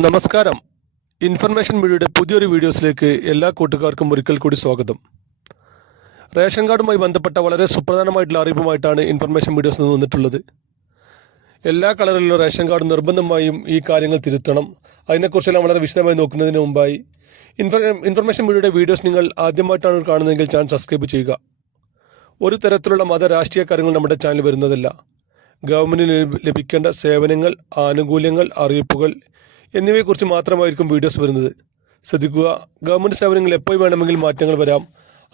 നമസ്കാരം. ഇൻഫർമേഷൻ മീഡിയയുടെ പുതിയൊരു വീഡിയോസിലേക്ക് എല്ലാ കൂട്ടുകാർക്കും ഒരിക്കൽ കൂടി സ്വാഗതം. റേഷൻ കാർഡുമായി ബന്ധപ്പെട്ട വളരെ സുപ്രധാനമായിട്ടുള്ള അറിയിപ്പുമായിട്ടാണ് ഇൻഫർമേഷൻ വീഡിയോസ് നിന്ന് വന്നിട്ടുള്ളത്. എല്ലാ കളറിലുള്ള റേഷൻ കാർഡ് നിർബന്ധമായും ഈ കാര്യങ്ങൾ തിരുത്തണം. അതിനെക്കുറിച്ചെല്ലാം വളരെ വിശദമായി നോക്കുന്നതിന് മുമ്പായി ഇൻഫർ ഇൻഫർമേഷൻ മീഡിയയുടെ വീഡിയോസ് നിങ്ങൾ ആദ്യമായിട്ടാണ് കാണുന്നതെങ്കിൽ ചാനൽ സബ്സ്ക്രൈബ് ചെയ്യുക. ഒരു തരത്തിലുള്ള മത രാഷ്ട്രീയ കാര്യങ്ങൾ നമ്മുടെ ചാനൽ വരുന്നതല്ല. ഗവൺമെന്റിന് ലഭി- ലഭിക്കേണ്ട സേവനങ്ങൾ ആനുകൂല്യങ്ങൾ അറിയിപ്പുകൾ എന്നിവയെക്കുറിച്ച് മാത്രമായിരിക്കും വീഡിയോസ് വരുന്നത്. ശ്രദ്ധിക്കുക ഗവൺമെന്റ് സേവനങ്ങൾ എപ്പോൾ വേണമെങ്കിൽ മാറ്റങ്ങൾ വരാം.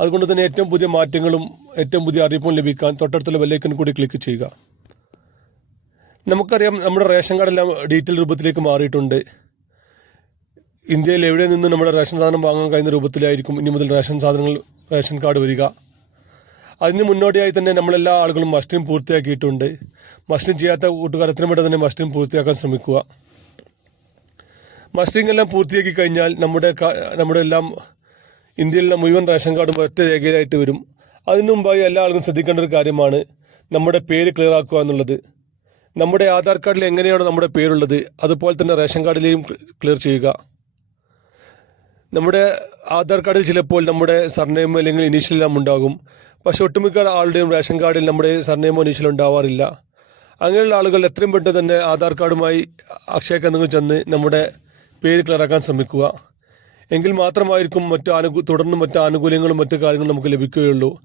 അതുകൊണ്ട് തന്നെ ഏറ്റവും പുതിയ മാറ്റങ്ങളും ഏറ്റവും പുതിയ അറിയിപ്പും ലഭിക്കാൻ തൊട്ടടുത്തുള്ള ബെല്ലൈക്കൻ കൂടി ക്ലിക്ക് ചെയ്യുക. നമുക്കറിയാം നമ്മുടെ റേഷൻ കാർഡെല്ലാം ഡീറ്റെയിൽ രൂപത്തിലേക്ക് മാറിയിട്ടുണ്ട്. ഇന്ത്യയിൽ എവിടെ നിന്ന് നമ്മുടെ റേഷൻ സാധനം വാങ്ങാൻ കഴിയുന്ന രൂപത്തിലായിരിക്കും ഇനി മുതൽ റേഷൻ സാധനങ്ങൾ റേഷൻ കാർഡ് വരിക. അതിന് മുന്നോടിയായി തന്നെ നമ്മളെല്ലാ ആളുകളും മസ്റ്റിംഗ് പൂർത്തിയാക്കിയിട്ടുണ്ട്. മസ്റ്റിംഗ് ചെയ്യാത്ത കൂട്ടുകാർ എത്രയും പെട്ടെന്ന് തന്നെ മസ്റ്റിംഗ് പൂർത്തിയാക്കാൻ ശ്രമിക്കുക. മസ്റ്റിംഗ് എല്ലാം പൂർത്തിയാക്കി കഴിഞ്ഞാൽ നമ്മുടെ നമ്മുടെ എല്ലാം ഇന്ത്യയിലുള്ള മുഴുവൻ റേഷൻ കാർഡും ഒറ്റ രേഖയിലായിട്ട് വരും. അതിനു മുമ്പായി എല്ലാ ആളുകളും ശ്രദ്ധിക്കേണ്ട ഒരു കാര്യമാണ് നമ്മുടെ പേര് ക്ലിയർ ആക്കുക എന്നുള്ളത്. നമ്മുടെ ആധാർ കാർഡിൽ എങ്ങനെയാണ് നമ്മുടെ പേരുള്ളത് അതുപോലെ തന്നെ റേഷൻ കാർഡിലെയും ക്ലിയർ ചെയ്യുക. നമ്മുടെ ആധാർ കാർഡിൽ ചിലപ്പോൾ നമ്മുടെ സർനെയിം അല്ലെങ്കിൽ ഇനീഷ്യലെല്ലാം ഉണ്ടാകും. പക്ഷെ ഒട്ടുമിക്ക ആളുടെയും റേഷൻ കാർഡിൽ നമ്മുടെ സർനെയിമോ ഇനീഷ്യൽ ഉണ്ടാവാറില്ല. അങ്ങനെയുള്ള ആളുകൾ എത്രയും പെട്ടെന്ന് തന്നെ ആധാർ കാർഡുമായി അക്ഷയ കേന്ദ്രങ്ങൾ ചെന്ന് നമ്മുടെ പേര് ക്ലിയറാക്കാൻ ശ്രമിക്കുക. എങ്കിൽ മാത്രമായിരിക്കും മറ്റ് ആനുകൂ തുടർന്ന് മറ്റ് ആനുകൂല്യങ്ങളും മറ്റു കാര്യങ്ങളും നമുക്ക് ലഭിക്കുകയുള്ളൂ.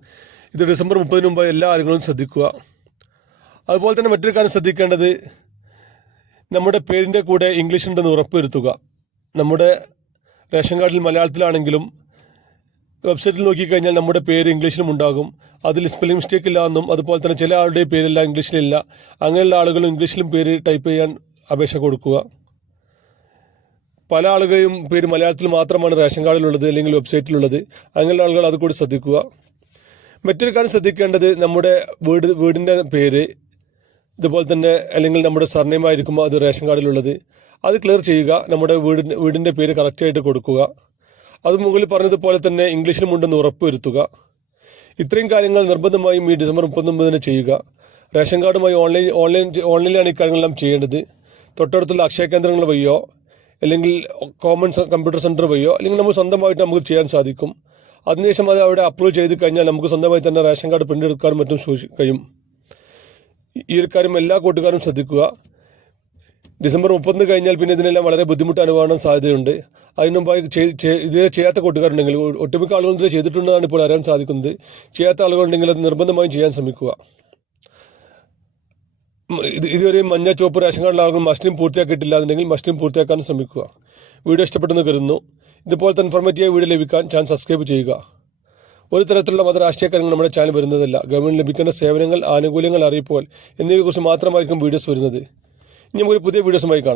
ഇത് ഡിസംബർ മുപ്പതിന് മുമ്പ് എല്ലാ ആളുകളും ശ്രദ്ധിക്കുക. അതുപോലെ തന്നെ മറ്റൊരു കാര്യം ശ്രദ്ധിക്കേണ്ടത് നമ്മുടെ പേരിന്റെ കൂടെ ഇംഗ്ലീഷ് ഉണ്ടെന്ന് ഉറപ്പുവരുത്തുക. നമ്മുടെ റേഷൻ കാർഡിൽ മലയാളത്തിലാണെങ്കിലും വെബ്സൈറ്റിൽ നോക്കിക്കഴിഞ്ഞാൽ നമ്മുടെ പേര് ഇംഗ്ലീഷിലും ഉണ്ടാകും. അതിൽ സ്പെല്ലിംഗ് മിസ്റ്റേക്ക് ഇല്ല എന്നും അതുപോലെ തന്നെ ചില ആളുടെ പേരെല്ലാം ഇംഗ്ലീഷിലില്ല. അങ്ങനെയുള്ള ആളുകളും ഇംഗ്ലീഷിലും പേര് ടൈപ്പ് ചെയ്യാൻ അപേക്ഷ കൊടുക്കുക. പല ആളുകളെയും പേര് മലയാളത്തിൽ മാത്രമാണ് റേഷൻ കാർഡിലുള്ളത് അല്ലെങ്കിൽ വെബ്സൈറ്റിലുള്ളത്. അങ്ങനെയുള്ള ആളുകൾ അത് കൂടി ശ്രദ്ധിക്കുക. മറ്റൊരു കാര്യം ശ്രദ്ധിക്കേണ്ടത് നമ്മുടെ വീട് വീടിന്റെ പേര് ഇതുപോലെ തന്നെ അല്ലെങ്കിൽ നമ്മുടെ സർനെയിം ആയിരിക്കുമ്പോൾ അത് റേഷൻ കാർഡിലുള്ളത്. അത് ക്ലിയർ ചെയ്യുക നമ്മുടെ വീടിന്റെ വീടിന്റെ പേര് കറക്റ്റായിട്ട് കൊടുക്കുക. അത് മുകളിൽ പറഞ്ഞതുപോലെ തന്നെ ഇംഗ്ലീഷിലും ഉണ്ടെന്ന് ഉറപ്പുവരുത്തുക. ഇത്രയും കാര്യങ്ങൾ നിർബന്ധമായും ഈ ഡിസംബർ മുപ്പത്തൊമ്പതിന് ചെയ്യുക. റേഷൻ കാർഡുമായി ഓൺലൈൻ ഓൺലൈൻ ഓൺലൈനിലാണ് ഈ കാര്യങ്ങളെല്ലാം ചെയ്യേണ്ടത്. തൊട്ടടുത്തുള്ള അക്ഷയ കേന്ദ്രങ്ങൾ വഴിയോ അല്ലെങ്കിൽ കോമൺ കമ്പ്യൂട്ടർ സെന്റർ വഴിയോ അല്ലെങ്കിൽ നമുക്ക് സ്വന്തമായിട്ട് നമുക്ക് ചെയ്യാൻ സാധിക്കും. അതിനുശേഷം അത് അവിടെ അപ്രൂവ് ചെയ്ത് കഴിഞ്ഞാൽ നമുക്ക് സ്വന്തമായി തന്നെ റേഷൻ കാർഡ് പ്രിന്റ് എടുക്കാനും മറ്റും കഴിയും. ഈ ഒരു കാര്യം എല്ലാ കൂട്ടുകാരും ശ്രദ്ധിക്കുക. ഡിസംബർ മുപ്പതിന് കഴിഞ്ഞാൽ പിന്നെ ഇതിനെല്ലാം വളരെ ബുദ്ധിമുട്ട് അനുഭവം സാധ്യതയുണ്ട്. അതിന് മുമ്പായി ചെയ്- ചെയ്- ഇതുവരെ ചെയ്യാത്ത കൂട്ടുകാരുണ്ടെങ്കിൽ ഒട്ടുമിക്ക ആളുകൾ ചെയ്തിട്ടുണ്ടെന്നാണ് ഇപ്പോൾ അറിയാൻ സാധിക്കുന്നത്. ചെയ്യാത്ത ആളുകളുണ്ടെങ്കിൽ അത് നിർബന്ധമായും ചെയ്യാൻ ശ്രമിക്കുക. ഇത് ഇതുവരെ മഞ്ഞ ചുവപ്പ് റേഷൻ കാർഡിൽ ആളുകൾ മസ്റ്റിംഗ് പൂർത്തിയാക്കിയിട്ടില്ല എന്നുണ്ടെങ്കിൽ മസ്റ്റിംഗ് പൂർത്തിയാക്കാൻ ശ്രമിക്കുക. വീഡിയോ ഇഷ്ടപ്പെട്ടെന്ന് കരുതുന്നു. ഇതുപോലത്തെ ഇൻഫോർമേറ്റീവ് വീഡിയോ ലഭിക്കാൻ ചാനൽ സബ്സ്ക്രൈബ് ചെയ്യുക. ഒരു തരത്തിലുള്ള മത രാഷ്ട്രീയ കാര്യങ്ങൾ നമ്മുടെ ചാനൽ വരുന്നതല്ല. ഗവൺമെന്റ് ലഭിക്കേണ്ട സേവനങ്ങൾ ആനുകൂല്യങ്ങൾ അറിയിപ്പുകൾ എന്നിവയെക്കുറിച്ച് മാത്രമായിരിക്കും വീഡിയോസ് വരുന്നത്. ഇനി നമുക്ക് പുതിയ വീഡിയോസുമായി കാണാം.